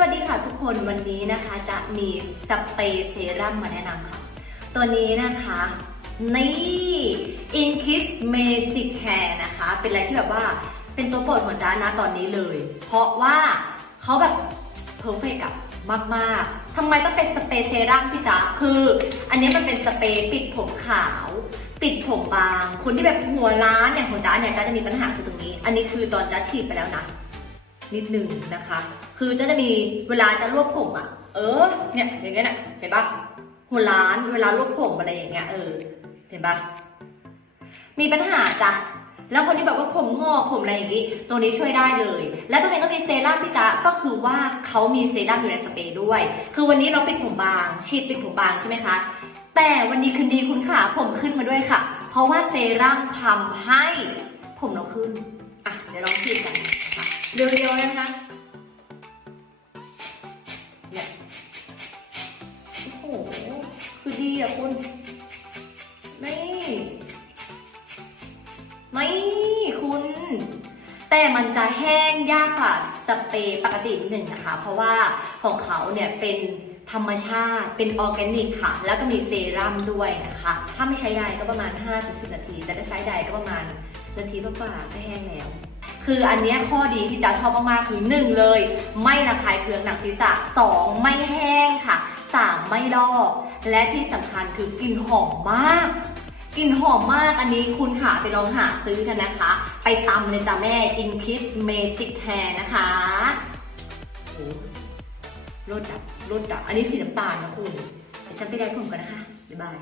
วัสดีค่ะทุกคนวันนี้นะคะจะมีสเปรย์เซรั่มมาแนะนำค่ะ ตัวนี้นะคะนี่ In Kiss Magic Hair นะคะ เป็นอะไรที่แบบว่าเป็นตัวโปรดของจ้านะตอนนี้เลย เพราะว่าเขาแบบเพอร์เฟกอะมาก ๆทำไมต้องเป็นสเปรย์เซรั่มพี่จ๊ะคือ อันนี้มันเป็นสเปรย์ปิดผมขาว ปิดผมบาง คนที่แบบหัวล้านอย่างของจ้าเนี่ยจ้าจะมีปัญหาคือตรงนี้ อันนี้คือตอนจ้าฉีดไปแล้วนะ นิดนึงนะคะ คือจะจะมีเวลาจะรวบผมอะ เออ เนี่ยอย่างเงี้ยน่ะเห็นปะหัวล้านเวลารวบผมอะไรอย่างเงี้ยเออ เห็นปะมีปัญหาจ้ะแล้วคนที่แบบว่าผมงอกผมอะไรอย่างงี้ ตัวนี้ช่วยได้เลย และตัวนี้ก็มีเซรั่มพี่จ๊ะก็คือว่าเขามีเซรั่มอยู่ในสเปรย์ด้วย คือวันนี้เราปิดผมบาง ฉีดปิดผมบางใช่ไหมคะ แต่วันนี้คืนดีคุณขาผมขึ้นมาด้วยค่ะ เพราะว่าเซรั่มทำให้ผมเราขึ้น อะเดี๋ยวลองฉีดกันนะคะ เร็วๆนะคะเนี่ยโอ้โห คือดีอะคุณ นี่ ไม่คุณ แต่มันจะแห้งยากกว่าสเปรย์ปกติหนึ่งนะคะ เพราะว่าของเขาเนี่ยเป็นธรรมชาติเป็นออร์แกนิกค่ะ แล้วก็มีเซรั่มด้วยนะคะ ถ้าไม่ใช้ใดก็ประมาณ 5-10 นาที แต่ถ้าใช้ใดก็ประมาณนาทีกว่าๆก็แห้งแล้ว คืออันนี้ข้อดีที่จะชอบมากๆคือ 1 เลย ไม่ระคายเคืองหนังศีรษะ 2 ไม่แห้งค่ะ 3 ไม่ลอก และที่สำคัญคือกลิ่นหอมมากกลิ่นหอมมากอันนี้คุณค่ะไปลองหาซื้อกันนะคะ ไปตำเลยจ้ะแม่ In Kiss Magic Hair นะคะโอ้รสดับรสดับ อันนี้สีน้ำตาลนะคุณเดี๋ยวฉันไปได้ผมกันนะคะ บ๊ายบาย